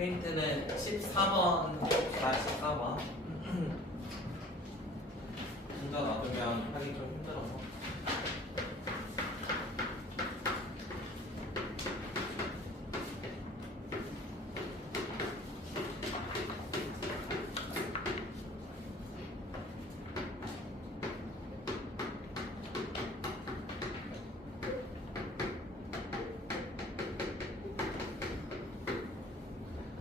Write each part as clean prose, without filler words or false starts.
프린트는 14번, 14번. 혼자 놔두면 하기 좀 힘들어서.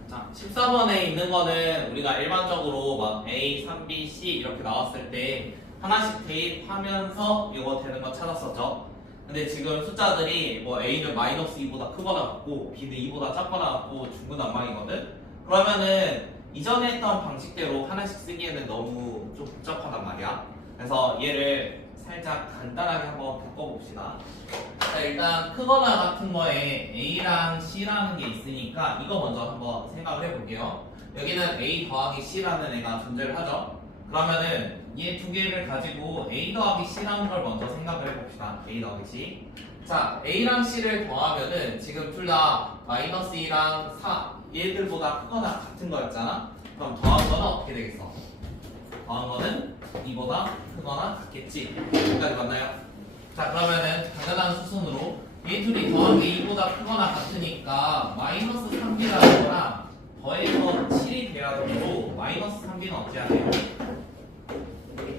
자, 14번에 있는 거는 우리가 일반적으로 막 A, 3B, C 이렇게 나왔을 때 하나씩 대입하면서 이거 되는 거 찾았었죠. 근데 지금 숫자들이 뭐 A는 마이너스 2보다 크거나 같고 B는 2보다 작거나 같고 중구난방이거든. 그러면은 이전에 했던 방식대로 하나씩 쓰기에는 너무 좀 복잡하단 말이야. 그래서 얘를 살짝 간단하게 한번 바꿔봅시다. 자, 일단 크거나 같은 거에 A랑 C라는 게 있으니까 이거 먼저 한번 생각을 해볼게요. 여기는 A 더하기 C라는 애가 존재를 하죠. 그러면은 얘 두 개를 가지고 A 더하기 C라는 걸 먼저 생각을 해봅시다. A 더하기 C. 자, A랑 C를 더하면은 지금 둘 다 마이너스 2랑 4 얘들보다 크거나 같은 거였잖아. 그럼 더한 거는 어떻게 되겠어? 더한 거는 2보다 크거나 같겠지. 여기까지 맞나요? 자, 그러면은 간단한 수순으로 얘 둘이 더한 게 2보다 크거나 같으니까 마이너스 3b라는 거랑 더해서 7이 돼야 되고 마이너스 3b는 어찌해야 돼요?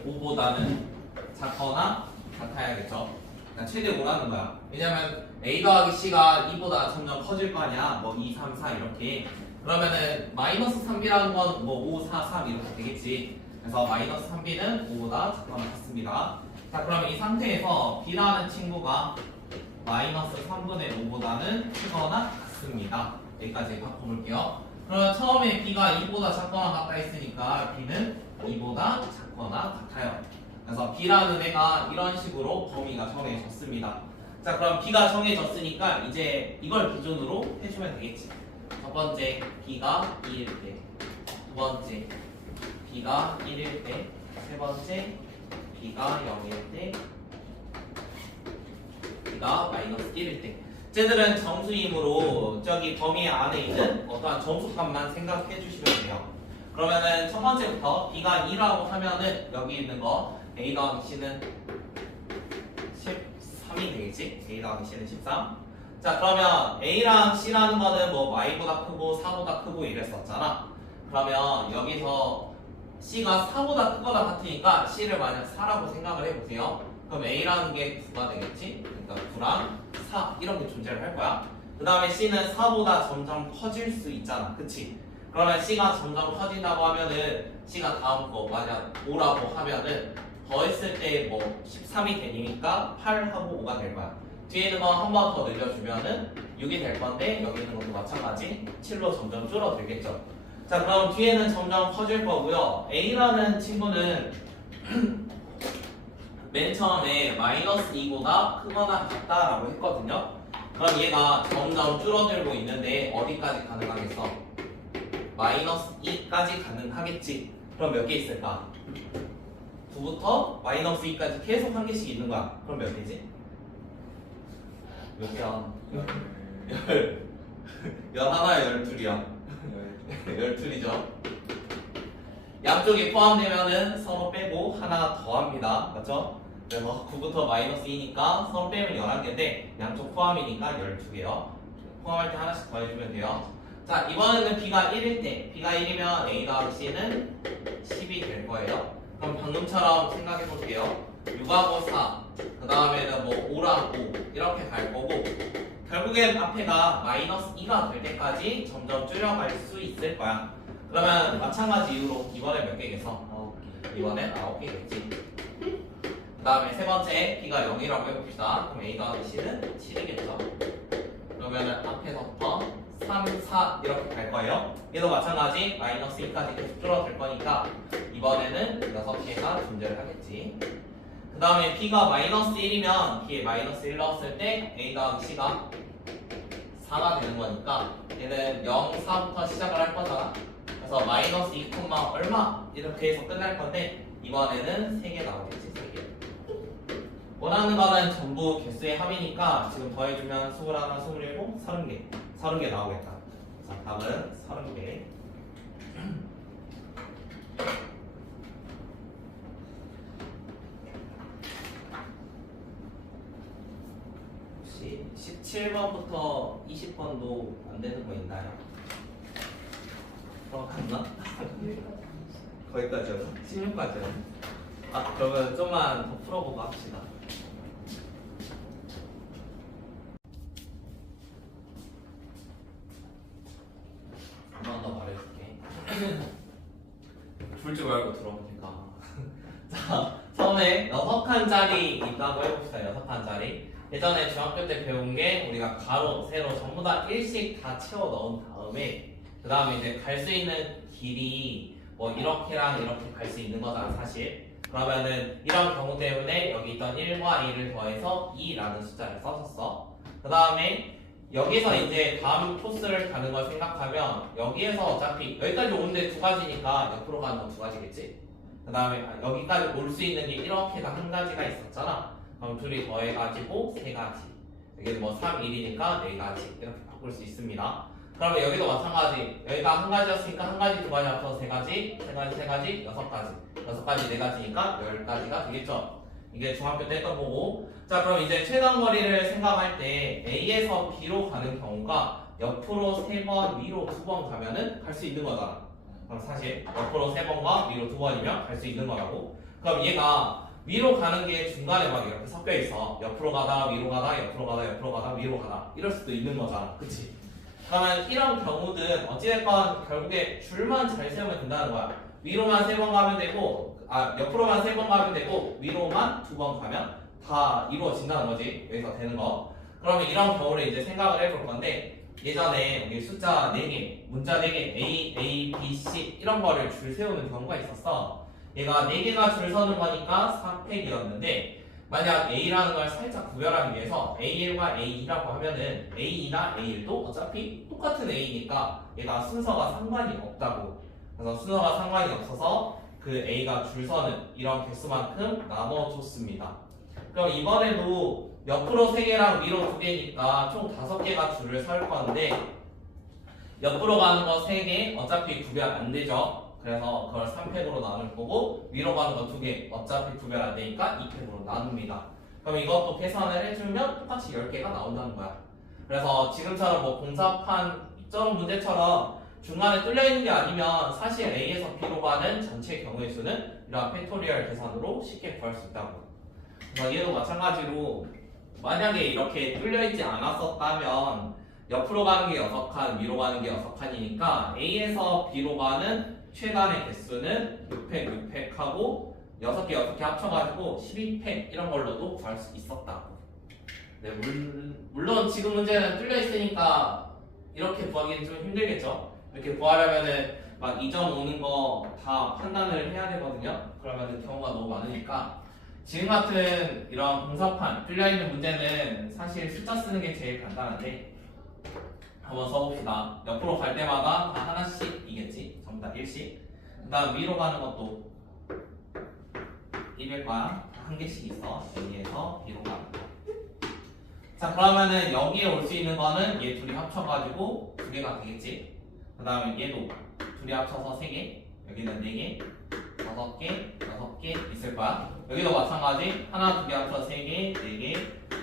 5보다는 작거나 같아야겠죠. 그러니까 최대 5라는 거야. 왜냐면 A 더하기 C가 2보다 점점 커질 거 아니야. 뭐 2, 3, 4 이렇게. 그러면은 마이너스 3b라는 건 뭐 5, 4, 3 이렇게 되겠지. 그래서 마이너스 3b는 5보다 작거나 같습니다. 자, 그러면 이 상태에서 b라는 친구가 마이너스 3분의 5보다는 크거나 같습니다. 여기까지 바꿔볼게요. 그러면 처음에 b가 2보다 작거나 같다 했으니까 b는 2보다 작거나 같아요. 그래서 b라는 애가 이런 식으로 범위가 정해졌습니다. 자, 그럼 b가 정해졌으니까 이제 이걸 기준으로 해주면 되겠지. 첫 번째 b가 2일 때, 두 번째 b가 1일 때, 세 번째 b가 0일 때, b가 마이너스 1일 때. 쟤들은 정수이므로 저기 범위 안에 있는 어떠한 점수값만 생각해 주시면 돼요. 그러면은 첫 번째부터 b가 2라고 하면은 여기 있는 거 a 더하기 c는 13이 되겠지? a 더하기 c는 13. 자, 그러면 a랑 c라는 거는 뭐 y보다 크고 4보다 크고 이랬었잖아. 그러면 여기서 C가 4보다 크거나 같으니까 C를 만약 4라고 생각을 해보세요. 그럼 A라는 게 9가 되겠지? 그러니까 9랑 4 이런 게 존재를 할 거야. 그 다음에 C는 4보다 점점 커질 수 있잖아. 그치? 그러면 C가 점점 커진다고 하면은 C가 다음 거 만약 5라고 하면은 더했을 때 뭐 13이 되니까 8하고 5가 될 거야. 뒤에 있는 거 한 번 더 늘려주면은 6이 될 건데 여기 있는 것도 마찬가지 7로 점점 줄어들겠죠. 자, 그럼 뒤에는 점점 커질 거고요. A라는 친구는 맨 처음에 마이너스 2보다 크거나 같다라고 했거든요. 그럼 얘가 점점 줄어들고 있는데 어디까지 가능하겠어? 마이너스 2까지 가능하겠지. 그럼 몇 개 있을까? 9부터 마이너스 2까지 계속 한 개씩 있는 거야. 그럼 몇 개지? 몇 개야? 11이야, 12이야. 12이죠. 양쪽이 포함되면은 서로 빼고 하나 더합니다. 맞죠? 그래서 9부터 마이너스 2니까 서로 빼면 11개인데 양쪽 포함이니까 12개요. 포함할 때 하나씩 더해주면 돼요. 자, 이번에는 b가 1일 때 b가 1이면 a 더하기 c는 10이 될 거예요. 그럼 방금처럼 생각해 볼게요. 6하고 4, 그 다음에는 뭐 5랑 5 이렇게 갈 거고 결국엔 앞에가 마이너스 2가 될 때까지 점점 줄여갈 수 있을 거야. 그러면 마찬가지 이유로 이번에 몇 개겠어? 9개. 이번엔 9개겠지. 그 다음에 세 번째 b가 0이라고 해봅시다. 그럼 a 더하기 c는 7이겠죠. 그러면은 앞에서부터 3, 4 이렇게 갈 거예요. 얘도 마찬가지 마이너스 2까지 계속 줄어들 거니까 이번에는 6개가 존재를 하겠지. 그 다음에 b가 마이너스 1이면 b에 마이너스 1 넣었을 때 a 더하기 c가 4가 되는 거니까 얘는 0, 4부터 시작을 할 거잖아. 그래서 마이너스 2, 얼마 이렇게 해서 끝날 건데 이번에는 3개 나오겠지. 3개. 원하는 거는 전부 개수의 합이니까 지금 더해주면 21, 27, 30개 30개 나오겠다. 자, 답은 30개. 혹시 17번부터 20번도 안 되는 거 있나요? 맞나? 거기까지요? 16까지요? 아, 그러면 좀만 더 풀어보고 합시다. 한 번 더 말해줄게. 불지 말고 들어보니까. 자, 처음에 6칸짜리 있다고 해봅시다. 6칸짜리. 예전에 중학교 때 배운 게 우리가 가로, 세로 전부 다 1씩 다 채워 넣은 다음에 그 다음에 이제 갈 수 있는 길이 뭐 이렇게랑 이렇게 갈 수 있는 거잖아 사실. 그러면은 이런 경우 때문에 여기 있던 1과 2를 더해서 2라는 숫자를 썼었어. 그 다음에 여기서 이제 다음 코스를 가는 걸 생각하면 여기에서 어차피 여기까지 오는데 두 가지니까 옆으로 가는 건 두 가지겠지. 그 다음에 여기까지 올 수 있는 게 이렇게가 한 가지가 있었잖아. 그럼 둘이 더해가지고 세 가지. 여기는 뭐 3, 1이니까 네 가지 이렇게 바꿀 수 있습니다. 그러면 여기도 마찬가지. 여기가 한 가지였으니까 한 가지, 두 가지 합쳐서 세 가지, 세 가지, 세 가지, 여섯 가지. 여섯 가지, 네 가지니까 10가지가 되겠죠. 이게 중학교 때 했던 거고. 자, 그럼 이제 최단 거리를 생각할 때 A에서 B로 가는 경우가 옆으로 3번, 위로 2번 가면은 갈 수 있는 거잖아. 그럼 사실 옆으로 3번과 위로 2번이면 갈 수 있는 거라고. 그럼 얘가 위로 가는 게 중간에 막 이렇게 섞여 있어. 옆으로 가다, 위로 가다, 옆으로 가다, 옆으로 가다, 위로 가다. 이럴 수도 있는 거잖아. 그치? 그러면 이런 경우든 어찌됐건 결국에 줄만 잘 세우면 된다는 거야. 위로만 3번 가면 되고, 옆으로만 3번 가면 되고, 위로만 2번 가면 다 이루어진다는 거지. 여기서 되는 거. 그러면 이런 경우를 이제 생각을 해볼 건데, 예전에 우리 숫자 4개, 문자 4개, A, A, B, C 이런 거를 줄 세우는 경우가 있었어. 얘가 4개가 줄 서는 거니까 4팩이었는데, 만약 A라는 걸 살짝 구별하기 위해서 A1과 A2라고 하면은 A2나 A1도 어차피 똑같은 A니까 얘가 순서가 상관이 없다고. 그래서 순서가 상관이 없어서 그 A가 줄 서는 이런 개수만큼 나눠줬습니다. 그럼 이번에도 옆으로 3개랑 위로 2개니까 총 5개가 줄을 설 건데 옆으로 가는 거 3개 어차피 구별 안 되죠. 그래서 그걸 3팩으로 나눌 거고 위로 가는 거 2개 어차피 구별 안 되니까 2팩으로 나눕니다. 그럼 이것도 계산을 해주면 똑같이 10개가 나온다는 거야. 그래서 지금처럼 뭐 공사판 이런 문제처럼 중간에 뚫려 있는 게 아니면 사실 A에서 B로 가는 전체 경우의 수는 이러한 팩토리얼 계산으로 쉽게 구할 수 있다고. 그래서 얘도 마찬가지로 만약에 이렇게 뚫려 있지 않았었다면 옆으로 가는 게 6칸, 위로 가는 게 6칸이니까 A에서 B로 가는 최단의 개수는 6팩, 6팩하고 6개, 6개 합쳐가지고 12팩 이런 걸로도 구할 수 있었다고. 네, 물론 지금 문제는 뚫려 있으니까 이렇게 구하기는 좀 힘들겠죠. 이렇게 구하려면은 막 2점 오는 거 다 판단을 해야 되거든요. 그러면은 경우가 너무 많으니까 지금 같은 이런 공사판 뚫려 있는 문제는 사실 숫자 쓰는 게 제일 간단한데 한번 써봅시다. 옆으로 갈 때마다 다 하나씩이겠지. 전부 다 1씩. 그 다음 위로 가는 것도 1일 거야. 한 개씩 있어. 여기에서 B로 가는 거. 자, 그러면은 여기에 올 수 있는 거는 얘 둘이 합쳐가지고 2개가 되겠지. 그 다음에 얘도 둘이 합쳐서 3개. 여기는 4개. 5개, 6개 있을 거야. 여기도 마찬가지. 하나, 2개 합쳐서 3개, 4개,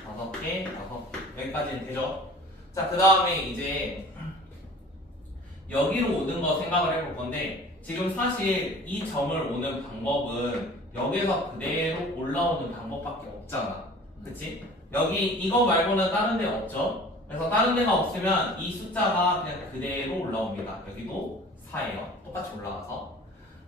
5개, 6개. 여기까지는 되죠. 자, 그 다음에 이제 여기로 오는 거 생각을 해볼 건데 지금 사실 이 점을 오는 방법은 여기서 그대로 올라오는 방법밖에 없잖아. 그치? 여기 이거 말고는 다른 데 없죠? 그래서 다른 데가 없으면 이 숫자가 그냥 그대로 올라옵니다. 여기도 4예요. 똑같이 올라가서.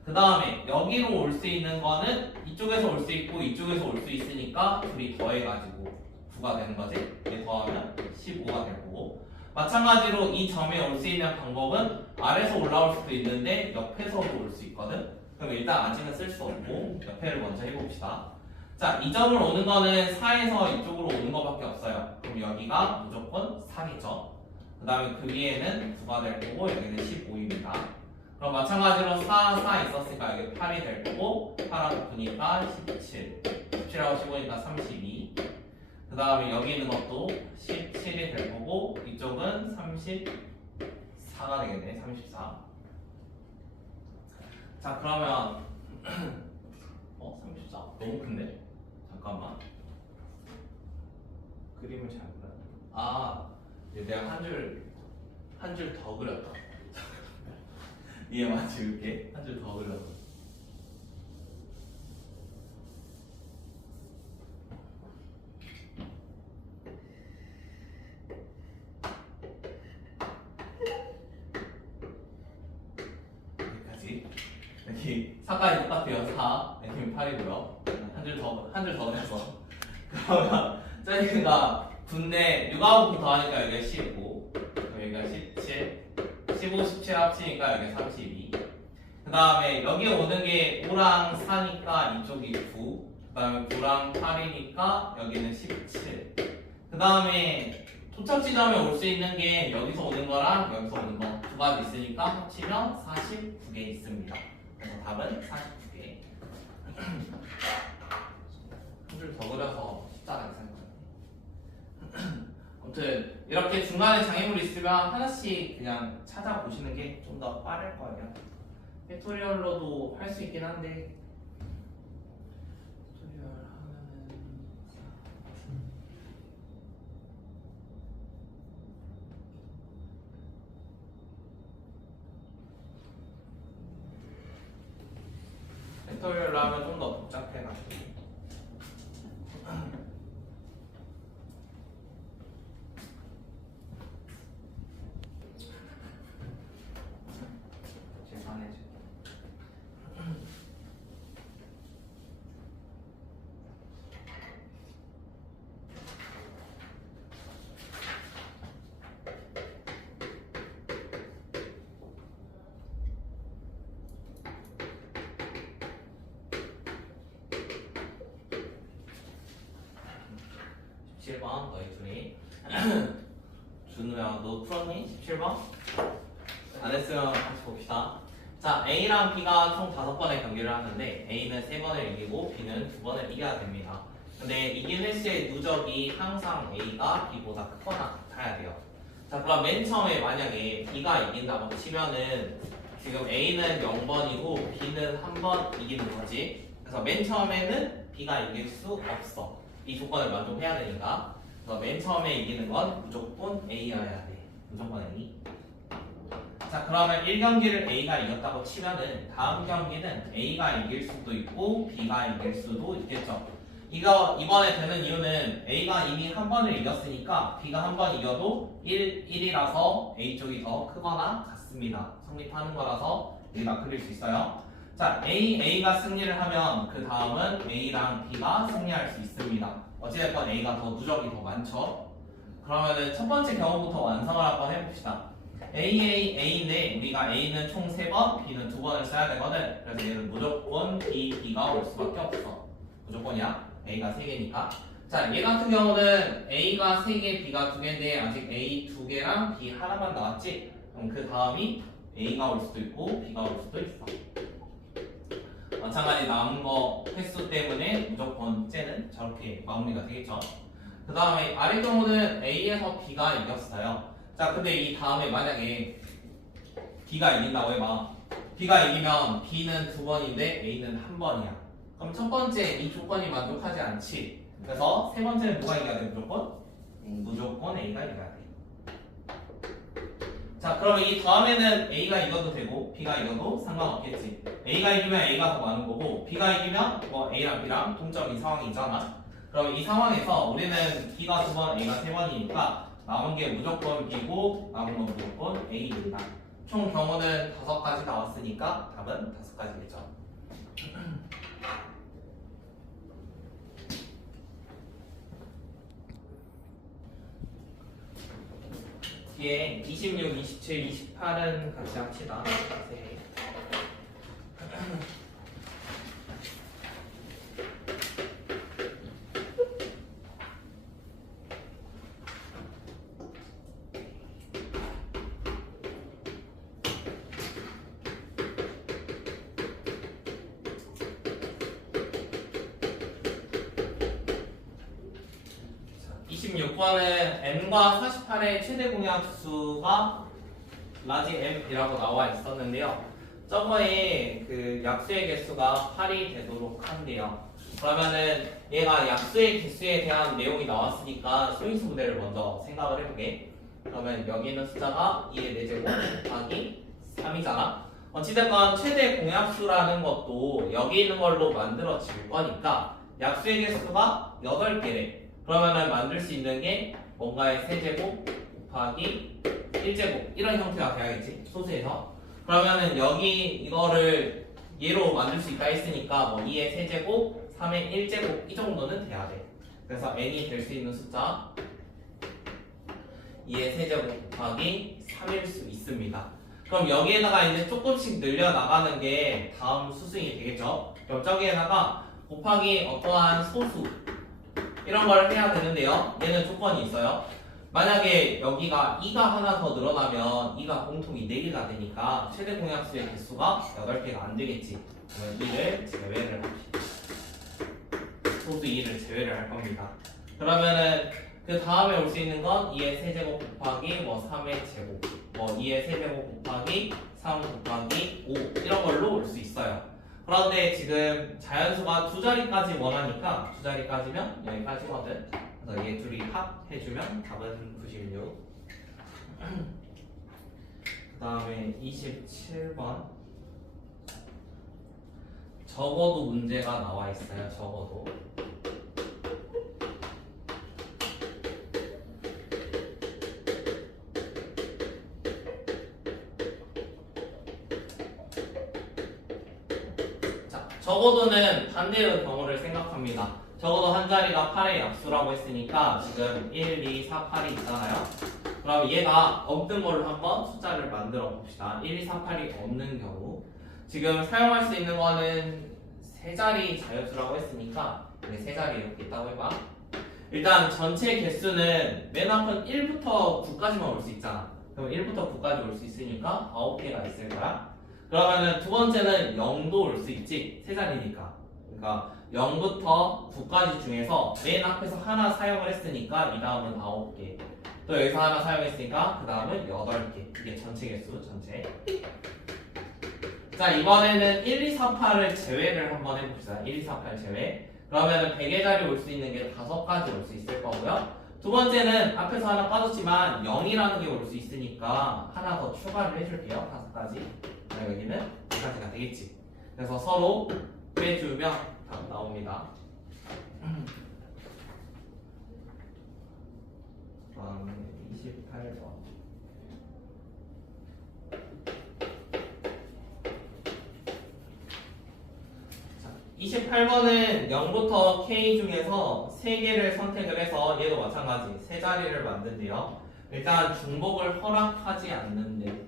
그 다음에 여기로 올 수 있는 거는 이쪽에서 올 수 있고 이쪽에서 올 수 있으니까 둘이 더해가지고 9가 되는 거지. 얘 더하면 15가 될 거고. 마찬가지로 이 점에 올 수 있는 방법은 아래서 올라올 수도 있는데 옆에서도 올 수 있거든. 그럼 일단 아직은 쓸 수 없고 옆에를 먼저 해봅시다. 자, 이 점을 오는 거는 4에서 이쪽으로 오는 거밖에 없어요. 그럼 여기가 무조건 4겠죠. 그 다음에 그 위에는 9가 될 거고 여기는 15입니다. 그럼 마찬가지로 4 있었으니까 여기 8이 될 거고 8하고 9니까 17 17하고 15니까 32. 그 다음에 여기 있는 것도 17이 될 거고 이쪽은 34 4가 되겠네. 34. 자 그러면 34? 너무 큰데? 잠깐만. 그림을 잘 그렸네. 이제 내가 한 줄 더 그렸다. 위에만 지울게. 한 줄 더 그렸어. 여기까지. 여기 4까지 똑같아요. 4, 여기 8이고요. 한 줄 더 그렸어. 그러면 저희가 분내 6하고 더하니까 여기가 15, 여기가 17, 15, 17 합치니까 여기가 32. 그 다음에 여기 오는 게 5랑 4니까 이쪽이 9. 그 다음에 9랑 8이니까 여기는 17. 그 다음에 도착 지점에 올 수 있는 게 여기서 오는 거랑 여기서 오는 거 두 가지 있으니까 합치면 49개 있습니다. 그래서 답은 49개. 한 줄 더 그려서 십자가 이상했거든요. 아무튼 이렇게 중간에 장애물이 있으면 하나씩 그냥 찾아보시는 게 좀 더 빠를 거예요. 팩토리얼로도 할 수 있긴 한데 팩토리얼 하면은 팩토리얼로 하면 좀 더 복잡해가지고 계산해줘. 너희 둘이 준우야 너 풀었니? 17번? 안 했으면 같이 봅시다. 자 A랑 B가 총 5번의 경기를 하는데 A는 3번을 이기고 B는 2번을 이겨야 됩니다. 근데 이긴 횟수의 누적이 항상 A가 B보다 크거나 같아야 돼요. 자 그럼 맨 처음에 만약에 B가 이긴다고 치면은 지금 A는 0번이고 B는 1번 이기는 거지. 그래서 맨 처음에는 B가 이길 수 없어. 이 조건을 만족해야 되니까. 그래서 맨 처음에 이기는 건 무조건 A여야 돼. 무조건 A. 자 그러면 1경기를 A가 이겼다고 치면은 다음 경기는 A가 이길 수도 있고 B가 이길 수도 있겠죠. 이거 이번에 되는 이유는 A가 이미 한 번을 이겼으니까 B가 한 번 이겨도 1이라서 A 쪽이 더 크거나 같습니다. 성립하는 거라서 A가 그릴 수 있어요. 자 A가 승리를 하면 그 다음은 A랑 B가 승리할 수 있습니다. 어찌됐건 A가 더 누적이 더 많죠. 그러면은 첫 번째 경우부터 완성을 한번 해봅시다. A인데 우리가 A는 총 3번, B는 2번을 써야 되거든. 그래서 얘는 무조건 B가 올 수밖에 없어. 무조건이야. A가 3개니까. 자, 얘 같은 경우는 A가 3개, B가 2개인데 아직 A 2개랑 B 하나만 나왔지? 그럼 그 다음이 A가 올 수도 있고 B가 올 수도 있어. 마찬가지 남은 거 횟수 때문에 무조건 쟤는 저렇게 마무리가 되겠죠. 그 다음에 아래 경우는 A에서 B가 이겼어요. 자 근데 이 다음에 만약에 B가 이긴다고 해봐. B가 이기면 B는 2번인데 A는 1번이야. 그럼 첫 번째 이 조건이 만족하지 않지. 그래서 세 번째는 누가 이겨야 돼? 무조건 A가 이겨야 돼. 자 그러면 이 다음에는 A가 이겨도 되고 B가 이겨도 상관없겠지. A가 이기면 A가 더 많은 거고 B가 이기면 뭐 A랑 B랑 동점인 상황이잖아. 그럼 이 상황에서 우리는 B가 2번, A가 3번이니까 남은 게 무조건 B고 남은 건 무조건 A입니다. 총 경우는 5가지 나왔으니까 답은 5가지겠죠. 뒤에 26, 27, 28은 같이 합시다. 자세히. 26번은 n과 48의 최대 공약수가 라지 m이라고 나와 있었는데요. 저거에 그 약수의 개수가 8이 되도록 한대요. 그러면은 얘가 약수의 개수에 대한 내용이 나왔으니까 소인수 모델을 먼저 생각을 해보게. 그러면 여기 있는 숫자가 2의 4제곱 곱하기 3이잖아. 어찌됐건 최대 공약수라는 것도 여기 있는 걸로 만들어질 거니까 약수의 개수가 8개래. 그러면은 만들 수 있는 게 뭔가의 세제곱 곱하기 1제곱 이런 형태가 돼야겠지 소수에서. 그러면은 여기 이거를 얘로 만들 수 있다 했으니까 뭐 2의 세제곱 3의 1제곱 이 정도는 돼야 돼. 그래서 n이 될 수 있는 숫자 2의 세제곱 곱하기 3일 수 있습니다. 그럼 여기에다가 이제 조금씩 늘려나가는 게 다음 수승이 되겠죠. 그럼 저기에다가 곱하기 어떠한 소수 이런 걸 해야 되는데요. 얘는 조건이 있어요. 만약에 여기가 2가 하나 더 늘어나면 2가 공통이 4개가 되니까 최대 공약수의 개수가 8개가 안 되겠지. 그러면 2를 제외를 합시다. 소수 2를 제외를 할 겁니다. 그러면은 그 다음에 올 수 있는 건 2의 세제곱 곱하기 뭐 3의 제곱 뭐 2의 세제곱 곱하기 3 곱하기 5 이런 걸로 올 수 있어요. 그런데 지금 자연수가 두 자리까지 원하니까 두 자리까지면 여기까지거든. 그래서 얘 둘이 합해주면 답은 96. 그 다음에 27번 적어도 문제가 나와 있어요. 적어도 적어도는 반대의 경우를 생각합니다. 적어도 한 자리가 8의 약수라고 했으니까 지금 1, 2, 4, 8이 있잖아요. 그럼 얘가 없는 걸로 한번 숫자를 만들어 봅시다. 1, 2, 4, 8이 없는 경우 지금 사용할 수 있는 거는 세 자리 자연수라고 했으니까 세 자리 이렇게 있다고 해봐. 일단 전체 개수는 맨 앞은 1부터 9까지만 올 수 있잖아. 그럼 1부터 9까지 올 수 있으니까 9개가 있을 거야. 그러면은 두 번째는 0도 올 수 있지. 세 자리니까. 그러니까 0부터 9까지 중에서 맨 앞에서 하나 사용을 했으니까 이 다음은 9개. 또 여기서 하나 사용했으니까 그 다음은 8개. 이게 전체 개수 전체. 자 이번에는 1, 2, 4, 8을 제외를 한번 해봅시다. 1, 2, 4, 8 제외. 그러면은 100의 자리 올 수 있는 게 5가지 올 수 있을 거고요. 두 번째는 앞에서 하나 빠졌지만 0이라는 게 올 수 있으니까 하나 더 추가를 해줄게요. 5가지. 여기는 2가지가 되겠지. 그래서 서로 빼주면 답 나옵니다. 다음에 28번. 28번은 0부터 K 중에서 3개를 선택을 해서 얘도 마찬가지 세 자리를 만든대요. 일단 중복을 허락하지 않는데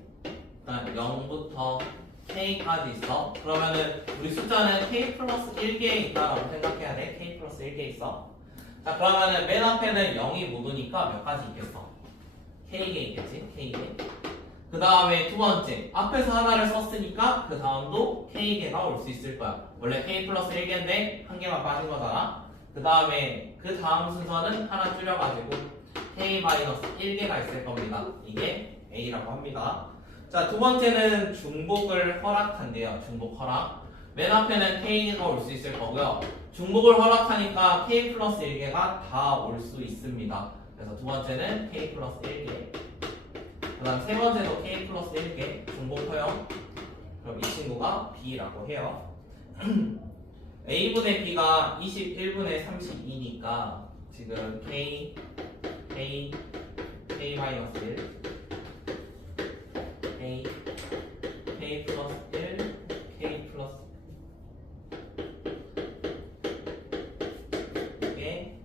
일단 0부터 K까지 있어. 그러면은 우리 숫자는 K 플러스 1개 있다라고 생각해야 돼. K 플러스 1개 있어. 자 그러면은 맨 앞에는 0이 못 오니까 몇 가지 있겠어? K개 있겠지? K개. 그 다음에 두 번째 앞에서 하나를 썼으니까 그 다음도 K개가 올 수 있을 거야. 원래 K 플러스 1개인데 한 개만 빠진 거잖아. 그 다음에 그 다음 순서는 하나 줄여가지고 K 마이너스 1개가 있을 겁니다. 이게 A라고 합니다. 자, 두 번째는 중복을 허락한대요. 중복 허락. 맨 앞에는 K가 올 수 있을 거고요. 중복을 허락하니까 K 플러스 1개가 다 올 수 있습니다. 그래서 두 번째는 K 플러스 1개. 그 다음 세 번째도 K 플러스 1개. 중복 허용. 그럼 이 친구가 B라고 해요. A분의 B가 21분의 32니까 지금 K 마이너스 1 K 플러스 1, K 플러스 이게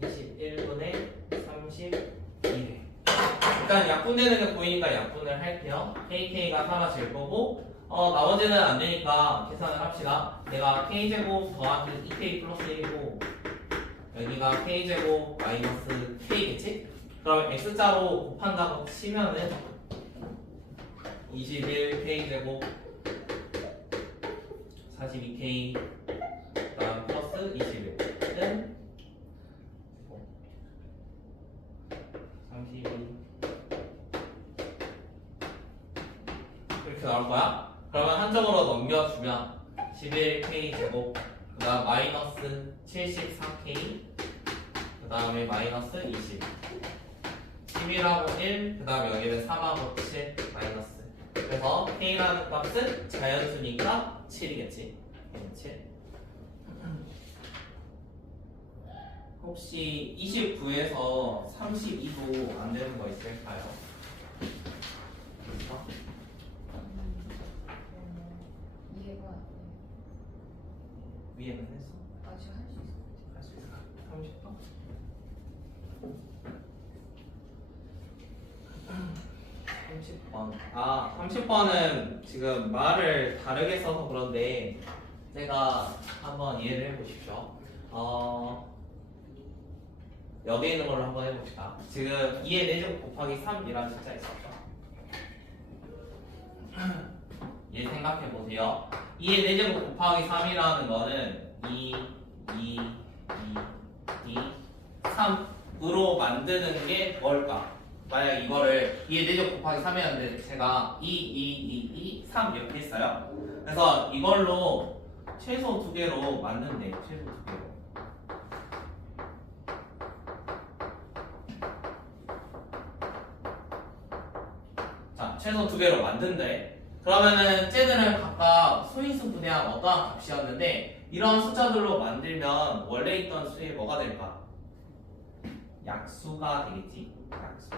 21분의 32래. 일단 약분되는 게 보이니까 약분을 할게요. KK가 사라질 거고 나머지는 안 되니까 계산을 합시다. 내가 K제곱 더하기 2K 플러스 1이고 여기가 K제곱 마이너스 K겠지? 그럼 X자로 곱한다고 치면은 21K제곱 42K 그다음 플러스 21은 32 이렇게 나올 거야. 그러면 한쪽으로 넘겨주면 11k 제곱, 그 다음 마이너스 74k, 그 다음에 마이너스 20, 11하고 1, 그 다음에 여기는 3하고 7 마이너스. 그래서 k라는 값은 자연수니까 7이겠지. 7. 혹시 29에서 32도 안 되는 거 있을까요? 그렇죠? 이해가 안 돼. 위에는 했어? 아직 할 수 있을 것 할 수 있을까? 30번. 30번은 지금 말을 다르게 써서 그런데 제가 한번 이해를 해보십시오. 여기 있는 걸로 한번 해봅시다. 지금 2의 4제곱 곱하기 3이라는 숫자 있었죠? 얘 생각해보세요. 2의 4제곱 곱하기 3이라는 거는 2, 3으로 만드는 게 뭘까? 만약 이거를 2의 4제곱 곱하기 3이었는데 제가 3 이렇게 했어요. 그래서 이걸로 최소 2개로 만든대. 최소 2개로. 자, 최소 2개로 만든대. 그러면은 쟤들은 각각 소인수 분해한 어떠한 값이었는데 이런 숫자들로 만들면 원래 있던 수의 뭐가 될까? 약수가 되겠지. 약수.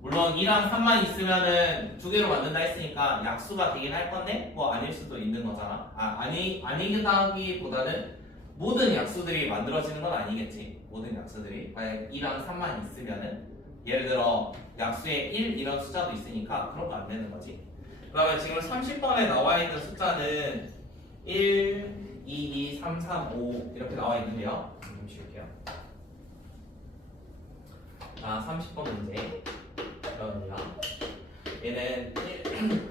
물론 2랑 3만 있으면은 2개로 만든다 했으니까 약수가 되긴 할 건데 뭐 아닐 수도 있는 거잖아. 아니기보다는 모든 약수들이 만들어지는 건 아니겠지. 모든 약수들이 만약 2랑 3만 있으면은 예를 들어 약수에 1 이런 숫자도 있으니까 그런 거 안 되는 거지. 그러면 지금 30번에 나와 있는 숫자는 1, 2, 2, 3, 3, 5 이렇게 나와 있는데요. 좀 쉴게요. 자, 30번 문제. 그럽니다. 얘는 1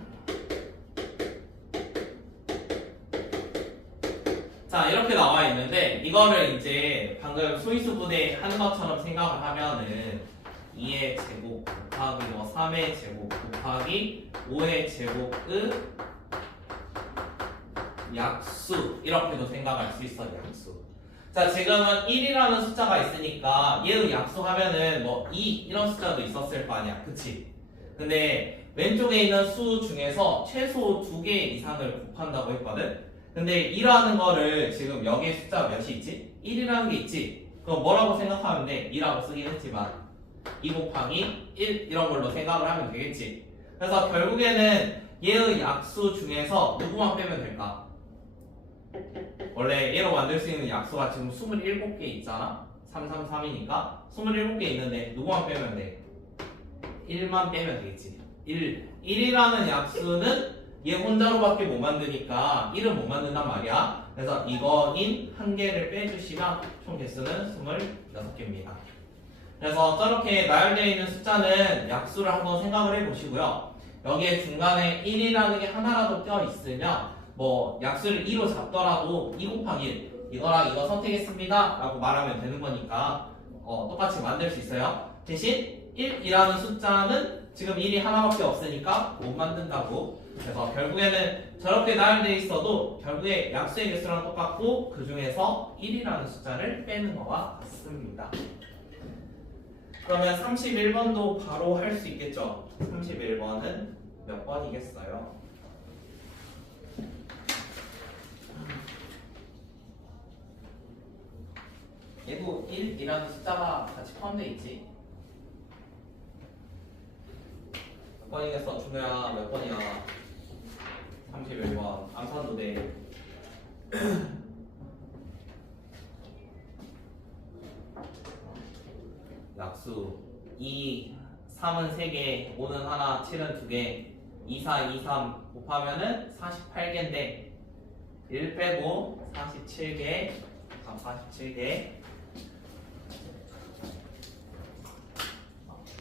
자, 이렇게 나와 있는데 이거를 이제 방금 소인수 분해 하는 것처럼 생각을 하면은 2의 제곱 곱하기 뭐 3의 제곱 곱하기 5의 제곱의 약수 이렇게도 생각할 수 있어요. 약수. 자, 지금은 1이라는 숫자가 있으니까 얘의 약수하면은 뭐 2 이런 숫자도 있었을 거 아니야. 그치? 근데 왼쪽에 있는 수 중에서 최소 2개 이상을 곱한다고 했거든? 근데 2라는 거를 지금 여기에 숫자가 몇이 있지? 1이라는 게 있지? 그럼 뭐라고 생각하면 돼? 2라고 쓰긴 했지만 2 곱하기 1 이런 걸로 생각을 하면 되겠지. 그래서 결국에는 얘의 약수 중에서 누구만 빼면 될까? 원래 얘로 만들 수 있는 약수가 지금 27개 있잖아. 3, 3, 3이니까 27개 있는데 누구만 빼면 돼? 1만 빼면 되겠지. 1이라는 약수는 얘 혼자로밖에 못 만드니까 1은 못 만든단 말이야. 그래서 이거인 한 개를 빼주시면 총 개수는 26개입니다. 그래서 저렇게 나열되어 있는 숫자는 약수를 한번 생각을 해보시고요. 여기에 중간에 1이라는 게 하나라도 껴 있으면 뭐 약수를 2로 잡더라도 2 곱하기 1 이거랑 이거 선택했습니다 라고 말하면 되는 거니까 똑같이 만들 수 있어요. 대신 1이라는 숫자는 지금 1이 하나밖에 없으니까 못 만든다고. 그래서 결국에는 저렇게 나열되어 있어도 결국에 약수의 개수랑 똑같고 그 중에서 1이라는 숫자를 빼는 거와 같습니다. 그러면 31번도 바로 할 수 있겠죠? 31번은 몇 번이겠어요? 얘도 1이라는 숫자가 같이 포함되어 있지? 몇 번이겠어? 준호야 몇 번이야? 31번 암산도 돼. 약수 2, 3은 3개, 5는 하나, 7은 2개 2, 4, 2, 3 곱하면은 48개인데 1 빼고 47개 47개